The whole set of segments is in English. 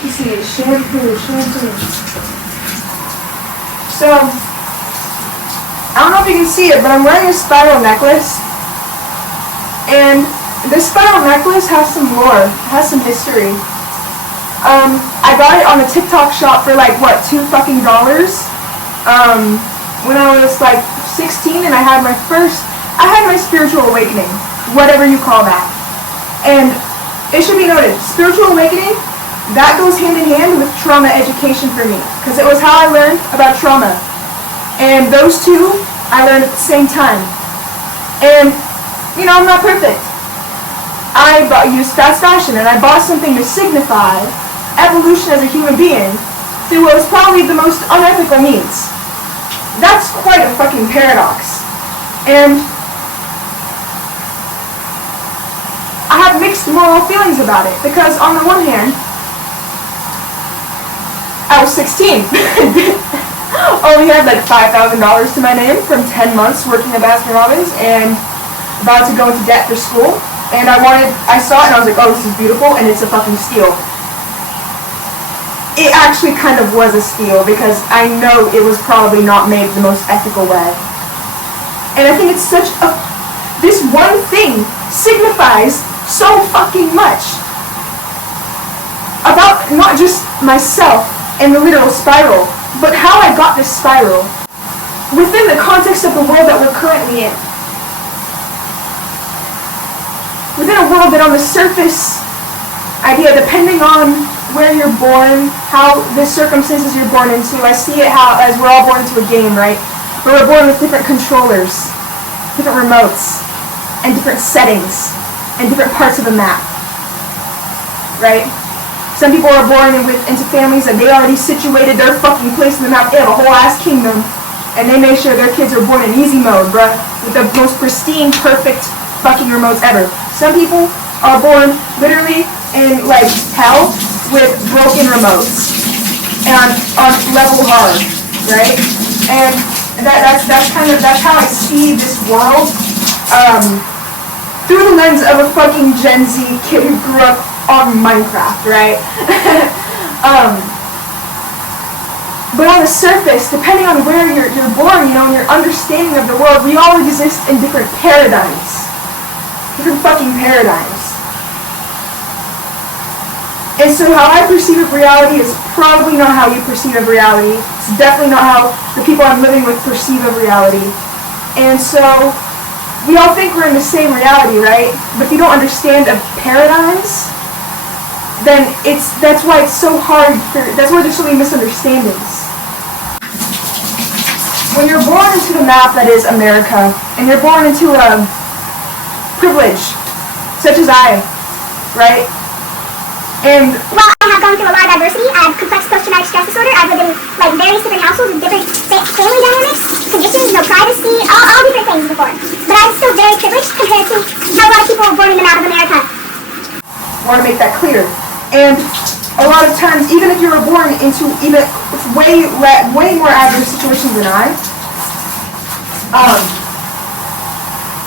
You see, shampoo. So, I don't know if you can see it, but I'm wearing a spiral necklace. And this spiral necklace has some lore, has some history. I got it on a TikTok shop for like, what, $2 fucking dollars? When I was like 16 and I had my spiritual awakening, whatever you call that. And it should be noted, spiritual awakening, that goes hand in hand with trauma education for me, because it was how I learned about trauma. And those two, I learned at the same time. And, you know, I'm not perfect. I used fast fashion, and I bought something to signify evolution as a human being through what was probably the most unethical means. That's quite a fucking paradox. And I have mixed moral feelings about it, because on the one hand, I was 16. Only had like $5,000 to my name from 10 months working at Baskin Robbins and about to go into debt for school. And I saw it and I was like, oh, this is beautiful, and it's a fucking steal. It actually kind of was a steal, because I know it was probably not made the most ethical way. And I think it's this one thing signifies so fucking much about not just myself and the literal spiral, but how I got this spiral within the context of the world that we're currently in. Within a world that on the surface idea, depending on where you're born, how the circumstances you're born into, I see it as we're all born into a game, right? But we're born with different controllers, different remotes, and different settings, and different parts of the map, right? Some people are born into families that they already situated their fucking place in the map. They have a whole ass kingdom, and they make sure their kids are born in easy mode, bruh, with the most pristine, perfect fucking remotes ever. Some people are born literally in like hell with broken remotes and on level hard, right? And that's how I see this world through the lens of a fucking Gen Z kid who grew up on Minecraft, right? But on the surface, depending on where you're born, you know, and your understanding of the world, we all exist in different paradigms. Different fucking paradigms. And so how I perceive of reality is probably not how you perceive of reality. It's definitely not how the people I'm living with perceive of reality. And so we all think we're in the same reality, right? But if you don't understand of paradigms, then that's why it's so hard that's why there's so many misunderstandings. When you're born into the map that is America, and you're born into a privilege, such as I, right? And well, I have gone through a lot of adversity. I have complex post-traumatic stress disorder. I've lived in like various different households with different family dynamics, conditions, no privacy, all different things before. But I'm still very privileged compared to how a lot of people were born in the map of America. I want to make that clear. And a lot of times, even if you were born into even way more adverse situations than I,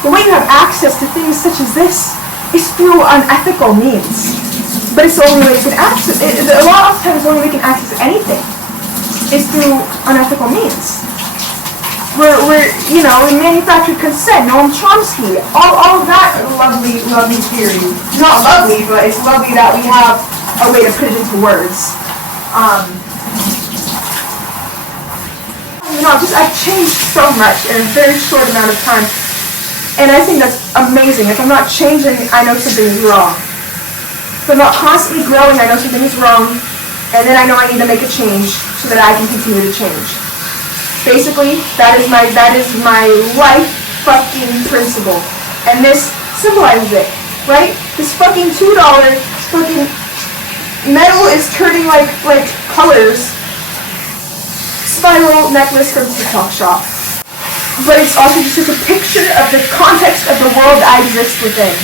the way you have access to things such as this is through unethical means. But it's the only way you can access it. A lot of times, the only way you can access anything is through unethical means. We're you know, in manufactured consent, Noam Chomsky, all of that lovely theory. Not lovely, but it's lovely that we have a way to put it into words. You know, I've changed so much in a very short amount of time, and I think that's amazing. If I'm not changing, I know something is wrong. If I'm not constantly growing, I know something is wrong, and then I know I need to make a change so that I can continue to change. Basically, that is my life fucking principle, and this symbolizes it, right? This fucking $2 fucking metal is turning like colors spiral necklace from TikTok shop, but it's also just a picture of the context of the world I exist within.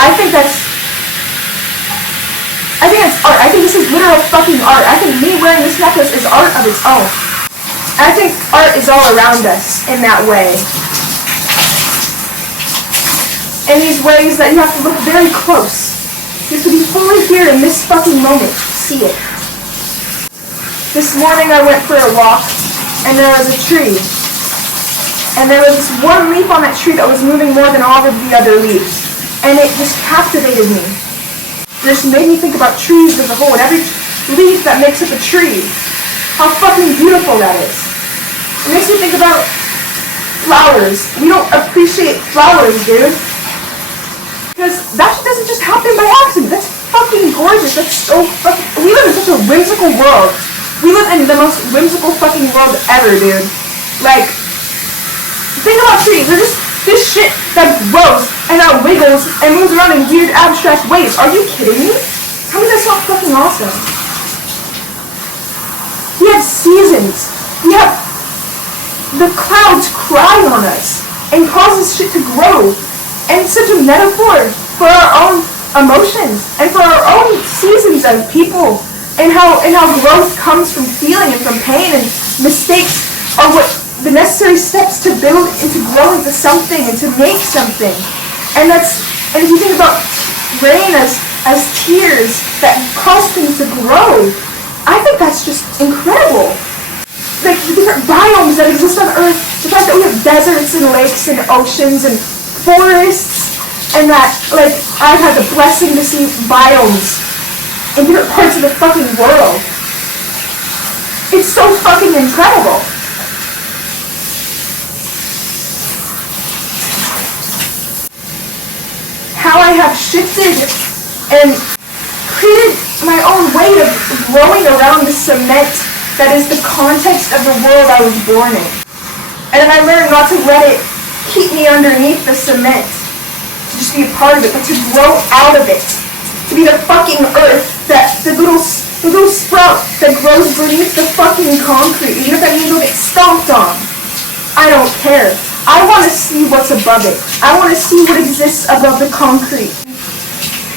I think that's art. I think this is literal fucking art. I think me wearing this necklace is art of its own. I think art is all around us in that way. In these ways that you have to look very close You have to be fully here in this fucking moment to see it. This morning I went for a walk, and there was a tree. And there was this one leaf on that tree that was moving more than all of the other leaves. And it just captivated me. It just made me think about trees as a whole, and every leaf that makes up a tree. How fucking beautiful that is. It makes me think about flowers. We don't appreciate flowers, dude. Because that doesn't just happen by accident. That's fucking gorgeous. That's so fucking... We live in such a whimsical world. We live in the most whimsical fucking world ever, dude. Like, think about trees. They're just this shit that grows and that wiggles and moves around in weird abstract ways. Are you kidding me? Tell me that's not fucking awesome. We have seasons. We have... The clouds cry on us and cause this shit to grow. And it's such a metaphor for our own emotions and for our own seasons as people. And how growth comes from feeling and from pain, and mistakes are what the necessary steps to build and to grow into something and to make something. And if you think about rain as tears that cause things to grow, I think that's just incredible. Like the different biomes that exist on Earth, the fact that we have deserts and lakes and oceans and forests, and that, like, I've had the blessing to see biomes in different parts of the fucking world. It's so fucking incredible. How I have shifted and created my own way of growing around the cement that is the context of the world I was born in. And then I learned not to let it keep me underneath the cement, to just be a part of it, but to grow out of it, to be the fucking earth, that the little sprout that grows beneath the fucking concrete, even if that means it'll get stomped on. I don't care. I want to see what's above it. I want to see what exists above the concrete.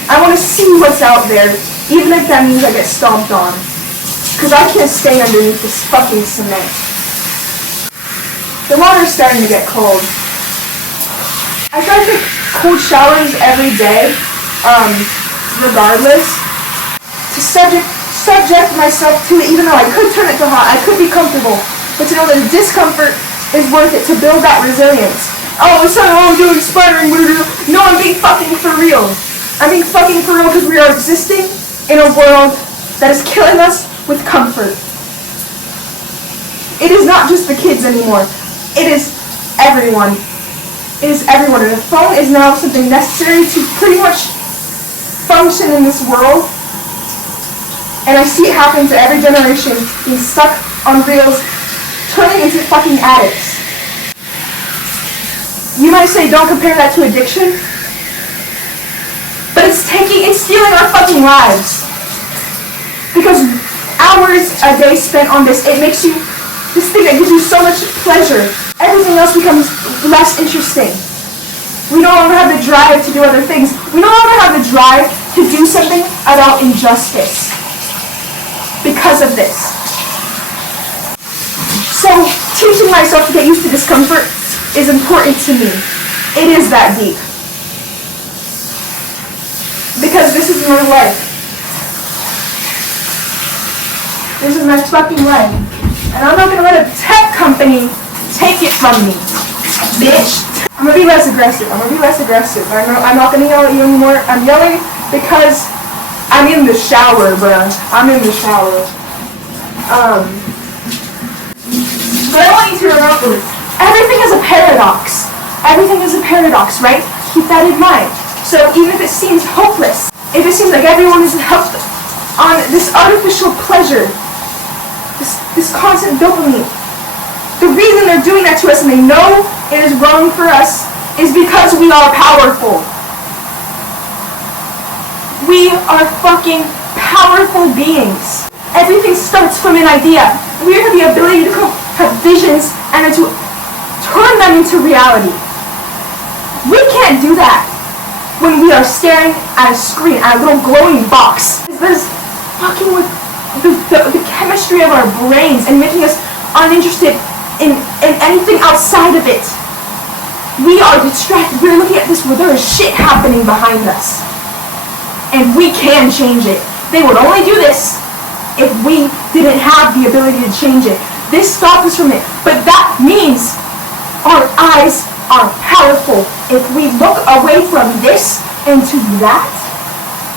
I want to see what's out there, even if that means I get stomped on. Because I can't stay underneath this fucking cement. The water's starting to get cold. I try to take cold showers every day, regardless, to subject myself to it, even though I could turn it to hot, I could be comfortable, but to know that the discomfort is worth it to build that resilience. Oh, it's not all I'm doing inspiring. No, I'm being fucking for real. I'm being fucking for real because we are existing in a world that is killing us with comfort. It is not just the kids anymore. It is everyone. It is everyone. And a phone is now something necessary to pretty much function in this world. And I see it happen to every generation, being stuck on reels, turning into fucking addicts. You might say, don't compare that to addiction, but it's stealing our fucking lives. Because hours a day spent on this, it makes you, this thing that gives you so much pleasure, everything else becomes less interesting. We no longer have the drive to do other things. We no longer have the drive to do something about injustice because of this. So, teaching myself to get used to discomfort is important to me. It is that deep. Because this is my life. This is my fucking life. And I'm not gonna let a tech company take it from me. Bitch. I'm gonna be less aggressive. I'm not gonna yell at you anymore. I'm yelling because I'm in the shower, bruh. I'm in the shower. But I want you to remember, everything is a paradox. Everything is a paradox, right? Keep that in mind. So even if it seems hopeless, if it seems like everyone is helped on this artificial pleasure, this constant dopamine, the reason they're doing that to us and they know it is wrong for us is because we are powerful. We are fucking powerful beings. Everything starts from an idea. We have the ability to have visions and to turn them into reality. We can't do that when we are staring at a screen, at a little glowing box. There's fucking with the chemistry of our brains and making us uninterested in anything outside of it. We are distracted. We're looking at this where there is shit happening behind us. and we can change it. They would only do this if we didn't have the ability to change it. This stops us from it, but that means our eyes are powerful. If we look away from this into that,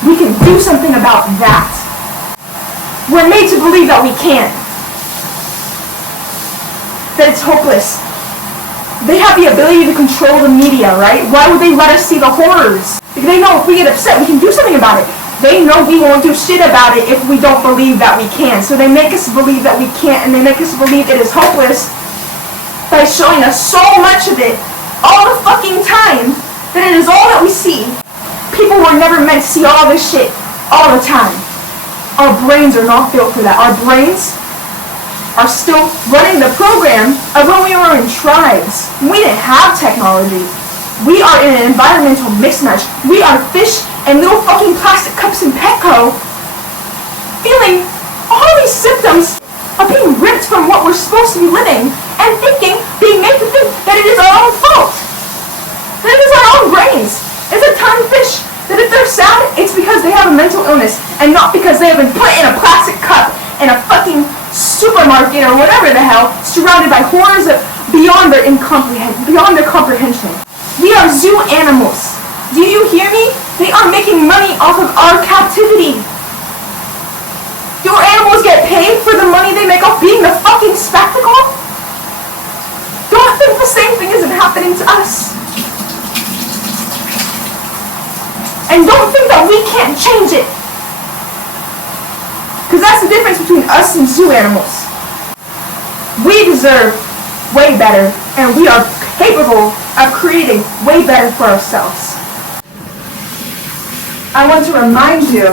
we can do something about that. We're made to believe that we can. That it's hopeless. They have the ability to control the media, right? Why would they let us see the horrors? Because they know if we get upset, we can do something about it. They know we won't do shit about it if we don't believe that we can. So they make us believe that we can't, and they make us believe it is hopeless by showing us so much of it all the fucking time that it is all that we see. People were never meant to see all this shit all the time. Our brains are not built for that. Our brains are still running the program of when we were in tribes. We didn't have technology. We are in an environmental mismatch. We are fish and little fucking plastic cups in Petco, feeling all these symptoms of being ripped from what we're supposed to be living, and being made to think that it is our own fault. That it is our own brains. It's a tiny fish that if they're sad, it's because they have a mental illness, and not because they have been put in a plastic cup in a fucking supermarket or whatever the hell, surrounded by horrors of beyond their comprehension. We are zoo animals. Do you hear me? They are making money off of our captivity. Your animals get paid for the money they make off being the fucking spectacle? Don't think the same thing isn't happening to us. And don't think that we can't change it. Because that's the difference between us and zoo animals. We deserve way better, and we are capable of creating way better for ourselves. I want to remind you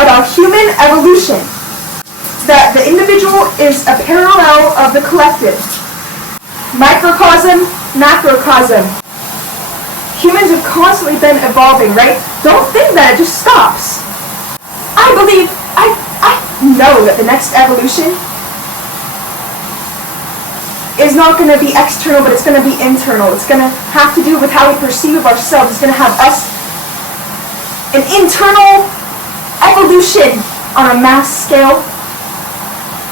about human evolution, that the individual is a parallel of the collective. Microcosm, macrocosm. Humans have constantly been evolving, right? Don't think that it just stops. I know that the next evolution is not going to be external, but it's going to be internal. It's going to have to do with how we perceive of ourselves. It's going to have us, an internal evolution on a mass scale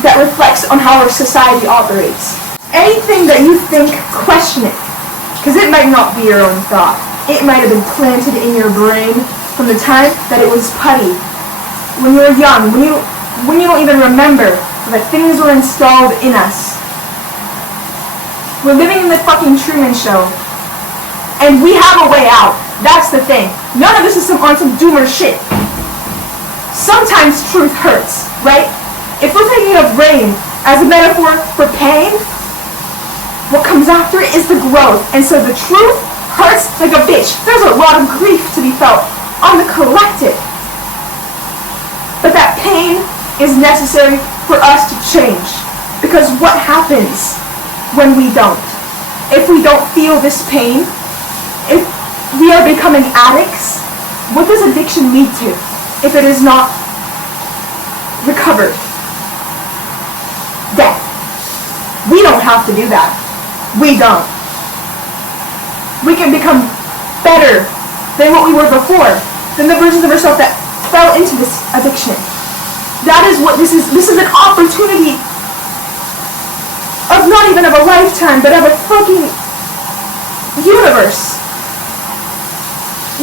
that reflects on how our society operates. Anything that you think, question it. Because it might not be your own thought. It might have been planted in your brain from the time that it was putty. When you were young, when you don't even remember that things were installed in us. We're living in the fucking Truman Show. And we have a way out. That's the thing. None of this is on some doomer shit. Sometimes truth hurts, right? If we're thinking of rain as a metaphor for pain, what comes after it is the growth. And so the truth hurts like a bitch. There's a lot of grief to be felt on the collective. But that pain is necessary for us to change. Because what happens when we don't? If we don't feel this pain, if we are becoming addicts, what does addiction lead to if it is not recovered? Death. We don't have to do that. We don't. We can become better than what we were before, than the versions of ourselves that fell into this addiction. That is what this is. This is an opportunity of not even of a lifetime, but of a fucking universe.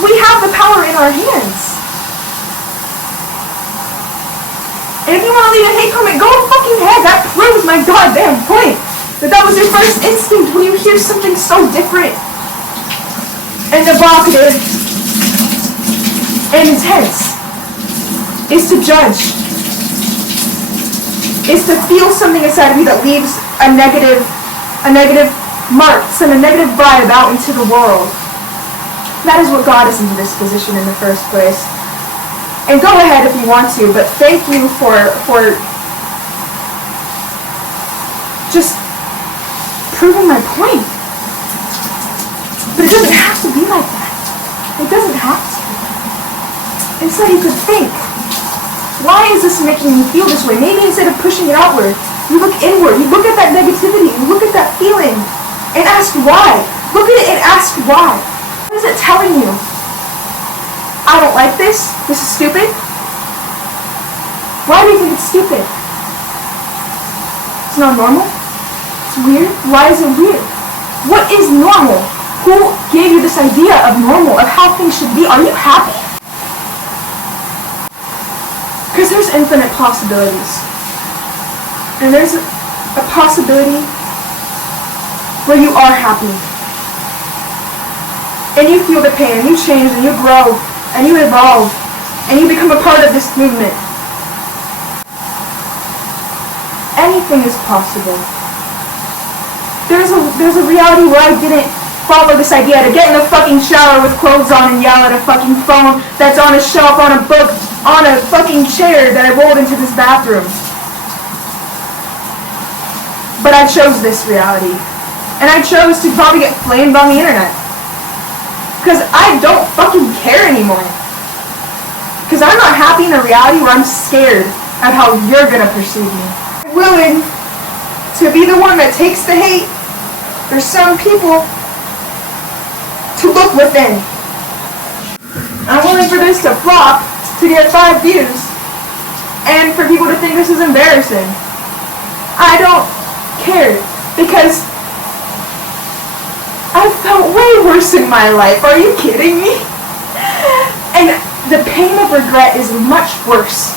We have the power in our hands. And if you want to leave a hate comment, go fucking ahead. That proves my goddamn point. That was your first instinct when you hear something so different and evocative and intense. Is to judge. Is to feel something inside of you that leaves a negative mark, send a negative vibe out into the world. That is what got us into this position in the first place. And go ahead if you want to, but thank you for just proving my point. But it doesn't have to be like that. It doesn't have to. Instead you could think, why is this making me feel this way? Maybe instead of pushing it outward, you look inward, you look at that negativity, you look at that feeling, and ask why. Look at it and ask why. What is it telling you? I don't like this. This is stupid. Why do you think it's stupid? It's not normal. It's weird. Why is it weird? What is normal? Who gave you this idea of normal, of how things should be? Are you happy? Because there's infinite possibilities. And there's a possibility where you are happy. And you feel the pain, and you change, and you grow, and you evolve, and you become a part of this movement. Anything is possible. There's a reality where I didn't follow this idea to get in the fucking shower with clothes on and yell at a fucking phone that's on a shelf, on a book, on a fucking chair that I rolled into this bathroom. But I chose this reality. And I chose to probably get flamed on the internet. Because I don't fucking care anymore. Because I'm not happy in a reality where I'm scared of how you're gonna perceive me. I'm willing to be the one that takes the hate for some people to look within. I'm willing for this to flop to get 5 views and for people to think this is embarrassing. I don't care because I've felt way worse in my life. Are you kidding me? And the pain of regret is much worse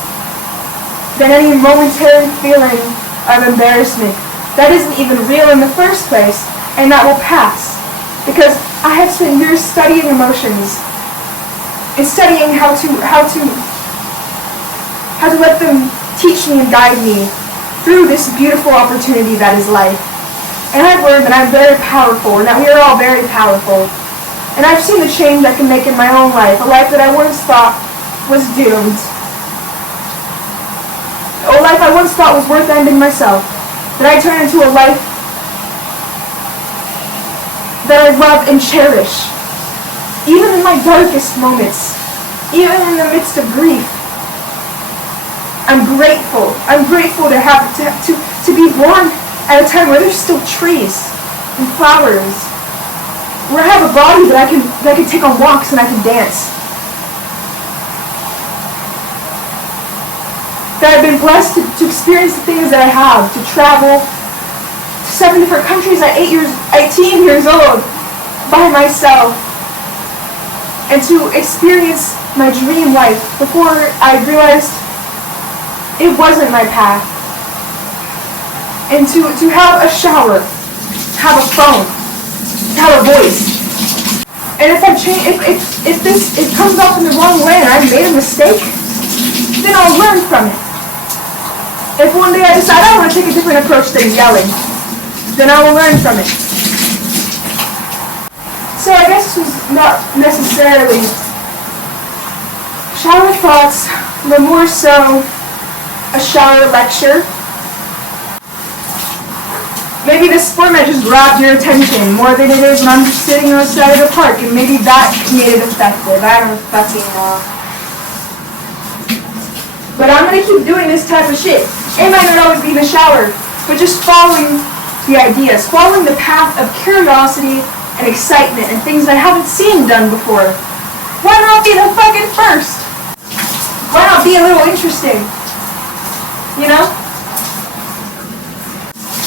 than any momentary feeling of embarrassment that isn't even real in the first place, and that will pass. Because I have spent years studying emotions and studying how to let them teach me and guide me through this beautiful opportunity that is life. And I've learned that I'm very powerful and that we are all very powerful. And I've seen the change I can make in my own life, a life that I once thought was doomed. A life I once thought was worth ending myself. That I turned into a life that I love and cherish. Even in my darkest moments, even in the midst of grief, I'm grateful. I'm grateful to be born at a time where there's still trees and flowers, where I have a body that I can take on walks and I can dance. That I've been blessed to experience the things that I have, to travel to 7 different countries at 18 years old by myself, and to experience my dream life before I realized it wasn't my path. And to have a shower, have a phone, have a voice. And if I change, if it comes off in the wrong way and I made a mistake, then I'll learn from it. If one day I decide I want to take a different approach than yelling, then I will learn from it. So I guess this was not necessarily shower thoughts, but more so a shower lecture. Maybe this format just grabbed your attention more than it is when I'm just sitting outside of the park, and maybe that made it effective. I don't fucking know. But I'm gonna keep doing this type of shit. It might not always be in the shower, but just following the ideas, following the path of curiosity and excitement and things I haven't seen done before. Why not be the fucking first? Why not be a little interesting? You know?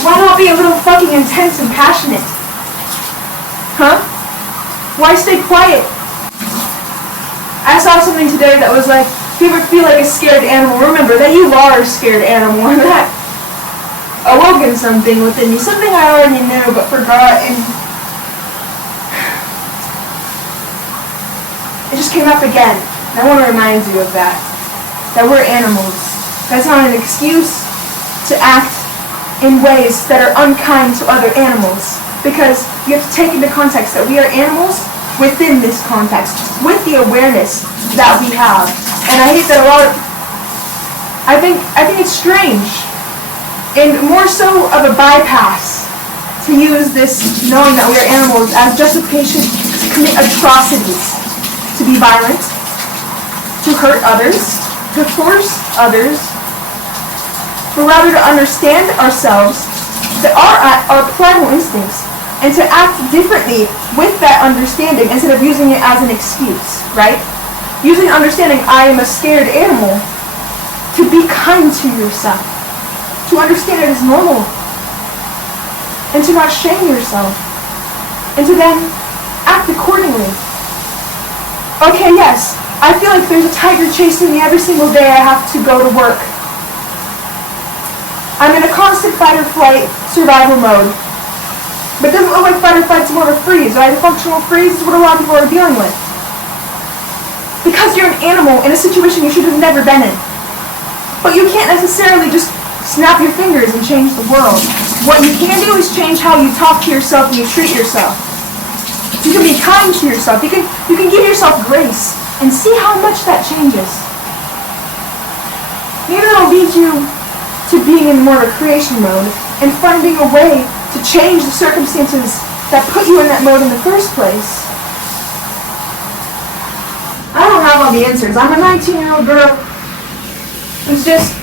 Why not be a little fucking intense and passionate? Huh? Why stay quiet? I saw something today that was like, if you ever feel like a scared animal, remember that you are a scared animal, and that awoken something within me. Something I already knew but forgot, and it just came up again. And I want to remind you of that. That we're animals. That's not an excuse to act in ways that are unkind to other animals, because you have to take into context that we are animals within this context, with the awareness that we have. And I hate that I think it's strange, and more so of a bypass, to use this knowing that we are animals as justification to commit atrocities, to be violent, to hurt others, to force others, but rather to understand ourselves, that our primal instincts, and to act differently with that understanding instead of using it as an excuse, right? Using understanding I am a scared animal to be kind to yourself, to understand it as normal, and to not shame yourself, and to then act accordingly. Okay, yes, I feel like there's a tiger chasing me every single day I have to go to work. I'm in a constant fight or flight survival mode. But it doesn't look like fight or flight's more of a freeze, right? A functional freeze is what a lot of people are dealing with. Because you're an animal in a situation you should have never been in. But you can't necessarily just snap your fingers and change the world. What you can do is change how you talk to yourself and you treat yourself. You can be kind to yourself. You can give yourself grace and see how much that changes. Maybe that'll lead you to being in more of a creation mode and finding a way to change the circumstances that put you in that mode in the first place. I don't have all the answers. I'm a 19-year-old girl who's just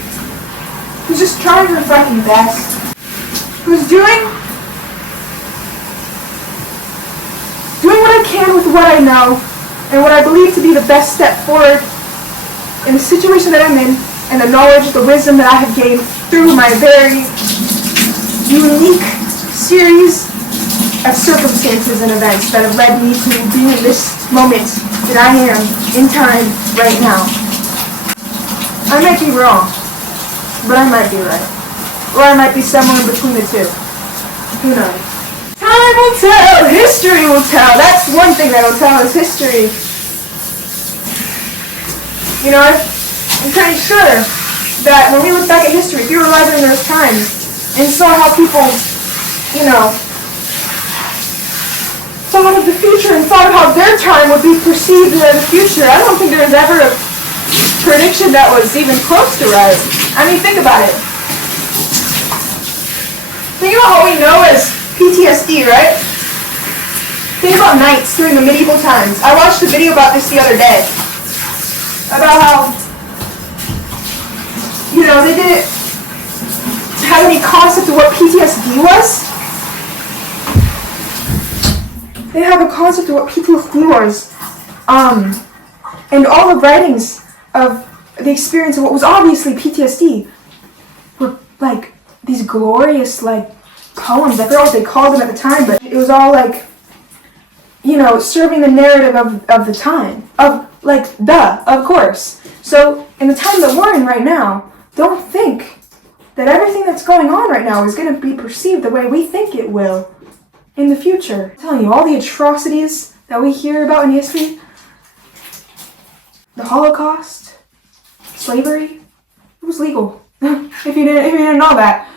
trying her fucking best. Who's doing what I can with what I know and what I believe to be the best step forward in the situation that I'm in and the knowledge, the wisdom that I have gained through my very unique series of circumstances and events that have led me to be in this moment that I am in time right now. I might be wrong, but I might be right. Or I might be somewhere in between the two. Who knows? Time will tell, history will tell. That's one thing that will tell is history. You know, I'm pretty sure that when we look back at history, if you were alive during those times and saw how people, you know, thought of the future and thought of how their time would be perceived in the future, I don't think there was ever a prediction that was even close to right. I mean, think about it. Think about what we know as PTSD, right? Think about nights during the medieval times. I watched a video about this the other day. About how, you know, they didn't have any concept of what PTSD was. They have a concept of what PTSD was. And all the writings of the experience of what was obviously PTSD were like these glorious like poems. I forgot what they called them at the time, but it was all like, you know, serving the narrative of the time. Of course. So in the time that we're in right now, don't think that everything that's going on right now is going to be perceived the way we think it will in the future. I'm telling you, all the atrocities that we hear about in history, the Holocaust, slavery, it was legal. if you didn't know that.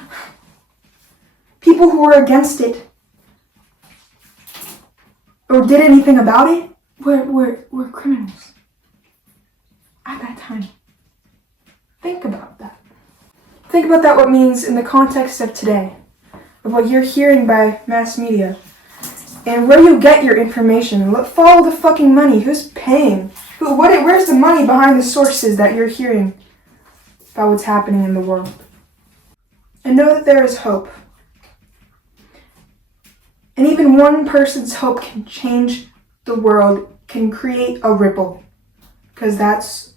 People who were against it or did anything about it were criminals at that time. Think about that. Think about that, what it means in the context of today, of what you're hearing by mass media. And where do you get your information? Follow the fucking money. Who's paying? Where's the money behind the sources that you're hearing about what's happening in the world? And know that there is hope. And even one person's hope can change the world, can create a ripple. Because that's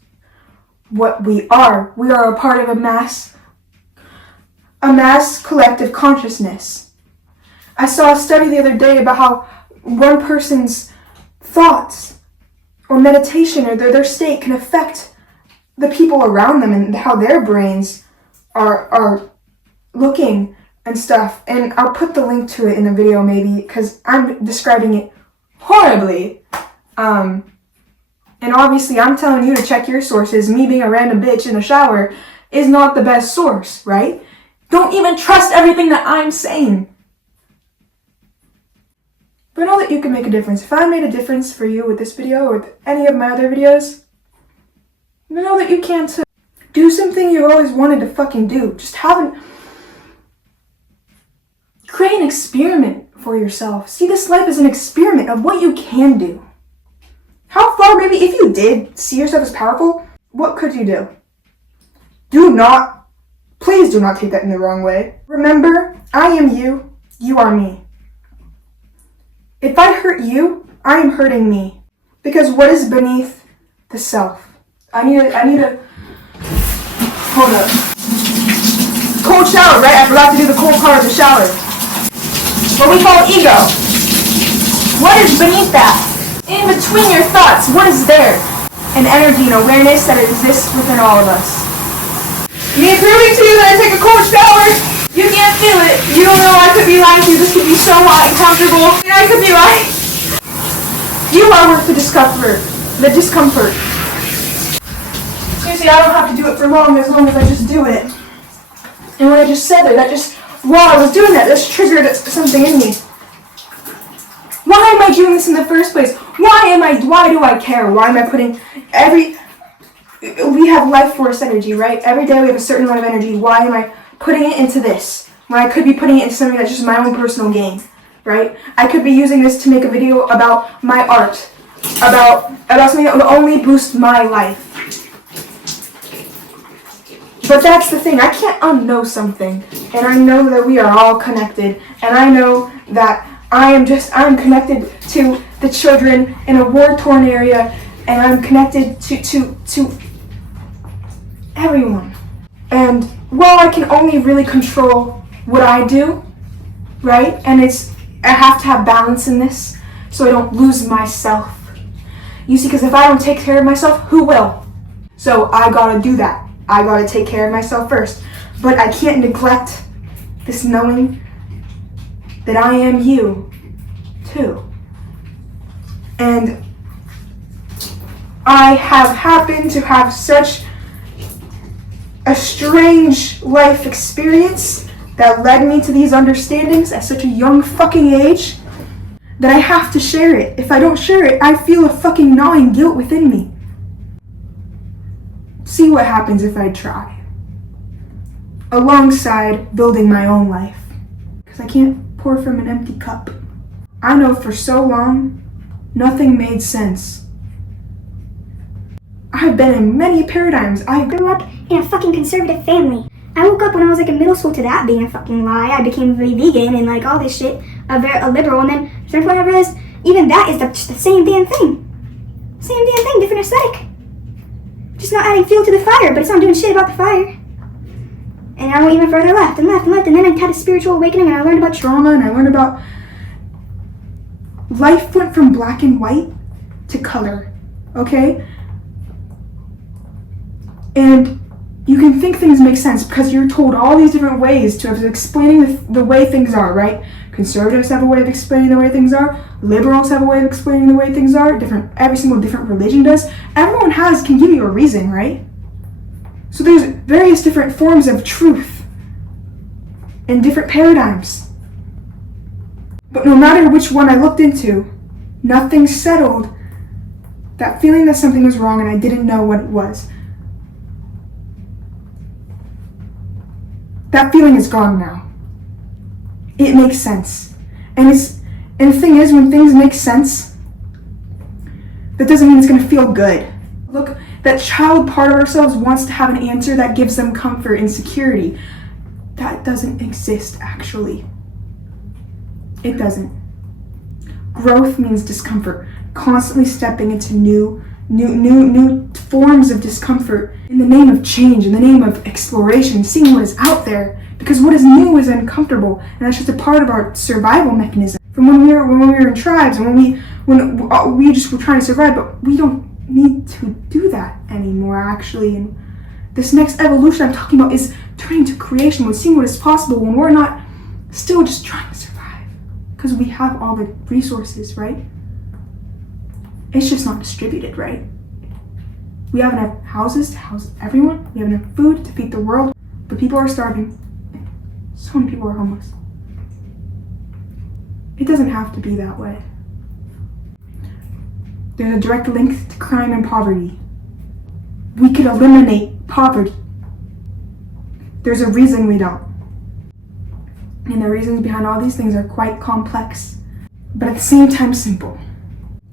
what we are. We are a part of a mass collective consciousness. I saw a study the other day about how one person's thoughts or meditation or their state can affect the people around them and how their brains are looking and stuff. And I'll put the link to it in the video maybe because I'm describing it horribly. And obviously I'm telling you to check your sources. Me being a random bitch in the shower is not the best source, right? Don't even trust everything that I'm saying. But know that you can make a difference. If I made a difference for you with this video or with any of my other videos, know that you can too. Do something you always wanted to fucking do. Just create an experiment for yourself. See this life as an experiment of what you can do. How far, maybe if you did see yourself as powerful, what could you do? Please do not take that in the wrong way. Remember, I am you, you are me. If I hurt you, I am hurting me. Because what is beneath the self? I need to, hold up. Cold shower, right? I forgot to do the cold part of the shower. What we call ego. What is beneath that? In between your thoughts, what is there? An energy and awareness that exists within all of us. Me proving to you that I take a cold shower, you can't feel it. You don't know I could be lying to you. This could be so hot and comfortable. And I could be lying. You are worth the discomfort. Seriously, I don't have to do it for long as I just do it. And when I just said it, while I was doing that, this triggered something in me. Why am I doing this in the first place? Why do I care? Why am I putting we have life force energy, right? Every day we have a certain amount of energy. Why am I putting it into this? When I could be putting it into something that's just my own personal gain, right? I could be using this to make a video about my art, about something that would only boost my life. But that's the thing, I can't unknow something. And I know that we are all connected. And I know that I'm connected to the children in a war-torn area, and I'm connected to everyone. And while I can only really control what I do, right? And I have to have balance in this so I don't lose myself. You see, because if I don't take care of myself, who will? So I gotta do that. I gotta take care of myself first. But I can't neglect this knowing that I am you, too. And I have happened to have such a strange life experience that led me to these understandings at such a young fucking age that I have to share it. If I don't share it, I feel a fucking gnawing guilt within me. See what happens if I try. Alongside building my own life. Because I can't pour from an empty cup. I know for so long, nothing made sense. I've been in many paradigms. I grew up in a fucking conservative family. I woke up when I was like in middle school to that being a fucking lie. I became very vegan and like all this shit, a liberal, and then at a certain point I realized even that is just the same damn thing. Same damn thing, different aesthetic. Just not adding fuel to the fire, but it's not doing shit about the fire. And I went even further left, and then I had a spiritual awakening, and I learned about trauma, and I learned about life went from black and white to color, okay? And you can think things make sense because you're told all these different ways of explaining the way things are, right? Conservatives have a way of explaining the way things are. Liberals have a way of explaining the way things are. Every single different religion does. Everyone can give you a reason, right? So there's various different forms of truth and different paradigms. But no matter which one I looked into, nothing settled that feeling that something was wrong and I didn't know what it was. That feeling is gone now. It makes sense. And the thing is, when things make sense, that doesn't mean it's gonna feel good. Look, that child part of ourselves wants to have an answer that gives them comfort and security. That doesn't exist, actually. It doesn't. Growth means discomfort. Constantly stepping into new forms of discomfort in the name of change, in the name of exploration, seeing what is out there. Because what is new is uncomfortable, and that's just a part of our survival mechanism. From when we were in tribes, and when we just were trying to survive, but we don't need to do that anymore, actually. And this next evolution I'm talking about is turning to creation mode, seeing what is possible when we're not still just trying to survive. Because we have all the resources, right? It's just not distributed, right? We have enough houses to house everyone. We have enough food to feed the world. But people are starving. So many people are homeless. It doesn't have to be that way. There's a direct link to crime and poverty. We could eliminate poverty. There's a reason we don't. And the reasons behind all these things are quite complex, but at the same time simple.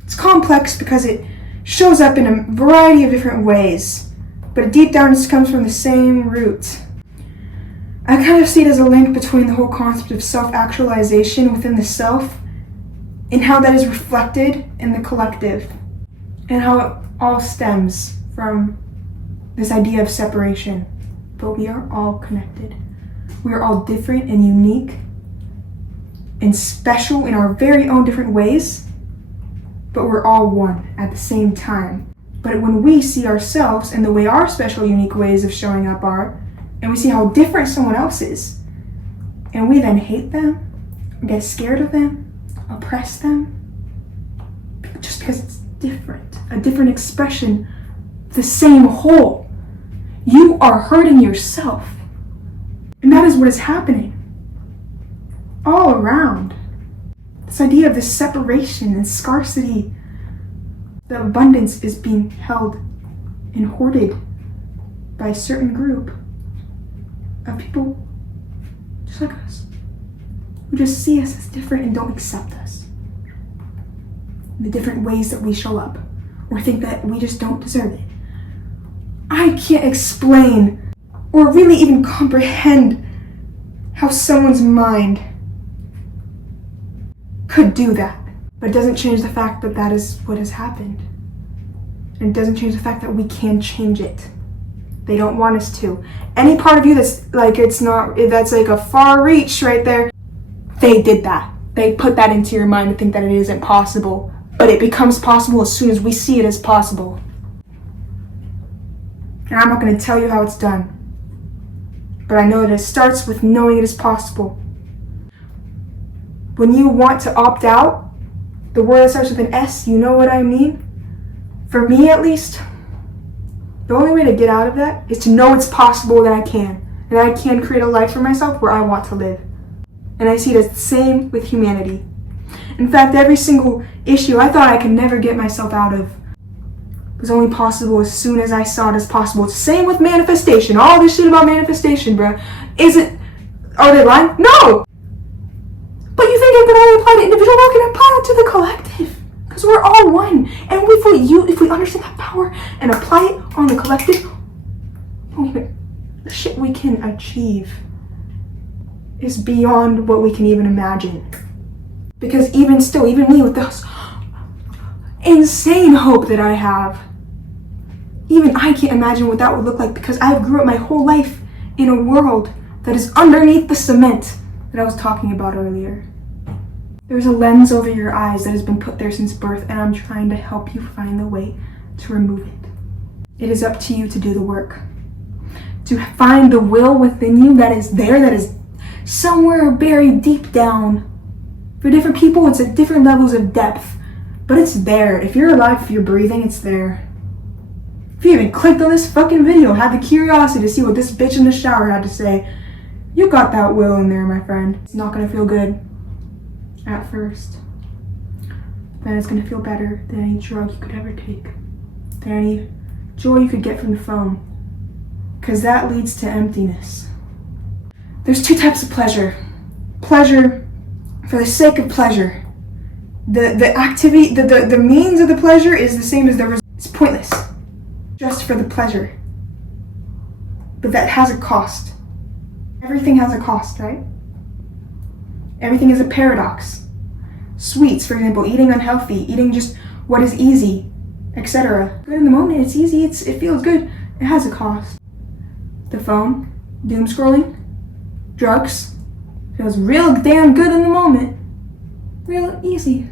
It's complex because it shows up in a variety of different ways, but deep down it comes from the same root. I kind of see it as a link between the whole concept of self-actualization within the self and how that is reflected in the collective, and how it all stems from this idea of separation. But we are all connected. We are all different and unique and special in our very own different ways, but we're all one at the same time. But when we see ourselves and the way our special, unique ways of showing up are, and we see how different someone else is, and we then hate them, get scared of them, oppress them, just because it's different, a different expression, the same whole, you are hurting yourself. And that is what is happening all around. This idea of this separation and scarcity, the abundance is being held and hoarded by a certain group of people just like us, who just see us as different and don't accept us. The different ways that we show up, or think that we just don't deserve it. I can't explain or really even comprehend how someone's mind could do that. But it doesn't change the fact that that is what has happened. And it doesn't change the fact that we can change it. They don't want us to. Any part of you that's like, that's like a far reach right there, they did that. They put that into your mind to think that it isn't possible. But it becomes possible as soon as we see it as possible. And I'm not going to tell you how it's done. But I know that it starts with knowing it is possible. When you want to opt out, the word that starts with an S, you know what I mean? For me at least, the only way to get out of that is to know it's possible that I can. And I can create a life for myself where I want to live. And I see it as the same with humanity. In fact, every single issue I thought I could never get myself out of was only possible as soon as I saw it as possible. It's the same with manifestation. All this shit about manifestation, bruh. Are they lying? No! But you think it can only apply to individual? No, it can apply to the collective. Because we're all one. And if we understand that power and apply it on the collective, the shit we can achieve is beyond what we can even imagine. Because even me with this insane hope that I have, even I can't imagine what that would look like, because I have grew up my whole life in a world that is underneath the cement that I was talking about earlier. There's a lens over your eyes that has been put there since birth, and I'm trying to help you find the way to remove it. It is up to you to do the work. To find the will within you that is there, that is somewhere buried deep down. For different people, it's at different levels of depth, but it's there. If you're alive, if you're breathing, it's there. If you even clicked on this fucking video, had the curiosity to see what this bitch in the shower had to say, you got that will in there, my friend. It's not gonna feel good at first. Then it's gonna feel better than any drug you could ever take, than any joy you could get from the phone, because that leads to emptiness. There's two types of pleasure. Pleasure for the sake of pleasure. The activity, the means of the pleasure is the same as the result. It's pointless. Just for the pleasure. But that has a cost. Everything has a cost, right? Everything is a paradox. Sweets, for example, eating unhealthy, eating just what is easy, etc. But in the moment, it's easy, it feels good. It has a cost. The phone, doom scrolling, drugs, feels real damn good in the moment. Real easy.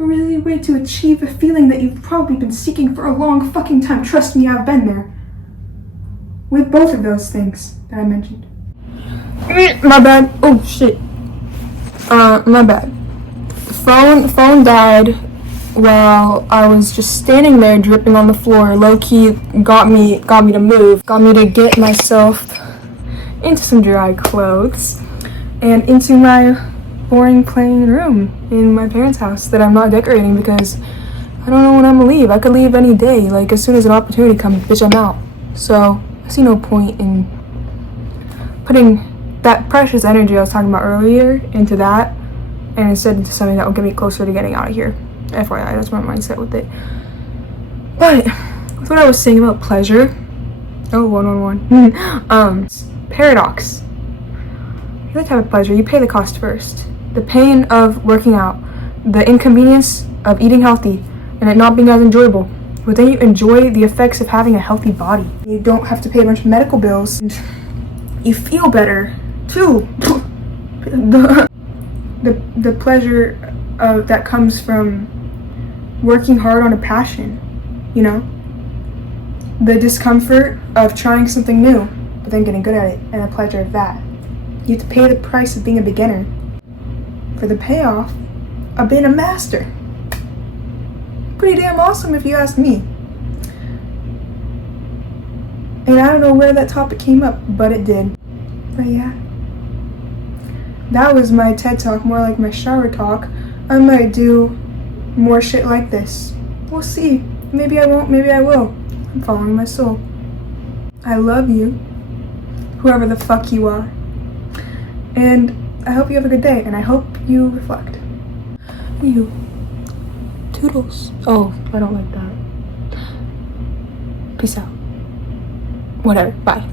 A really way to achieve a feeling that you've probably been seeking for a long fucking time. Trust me, I've been there. With both of those things that I mentioned. My bad. Oh shit. My bad. The phone died while I was just standing there dripping on the floor. Low key got me to move. Got me to get myself into some dry clothes and into my boring plain room in my parents' house that I'm not decorating because I don't know when I'm gonna leave. I could leave any day. Like, as soon as an opportunity comes, bitch, I'm out. So I see no point in putting that precious energy I was talking about earlier into that, and instead into something that will get me closer to getting out of here. FYI, that's my mindset with it. But with what I was saying about pleasure, 111. Paradox. You're the type of pleasure, you pay the cost first. the pain of working out, the inconvenience of eating healthy, and it not being as enjoyable. But then you enjoy the effects of having a healthy body. You don't have to pay a bunch of medical bills. And you feel better too. The pleasure that comes from working hard on a passion, you know? The discomfort of trying something new, but then getting good at it, and the pleasure of that. You have to pay the price of being a beginner for the payoff of being a master. Pretty damn awesome if you ask me. And I don't know where that topic came up, but it did. But yeah. That was my TED Talk, more like my shower talk. I might do more shit like this. We'll see. Maybe I won't, maybe I will. I'm following my soul. I love you, whoever the fuck you are. And I hope you have a good day, and I hope you reflect. You. Toodles. Oh, I don't like that. Peace out. Whatever. Bye.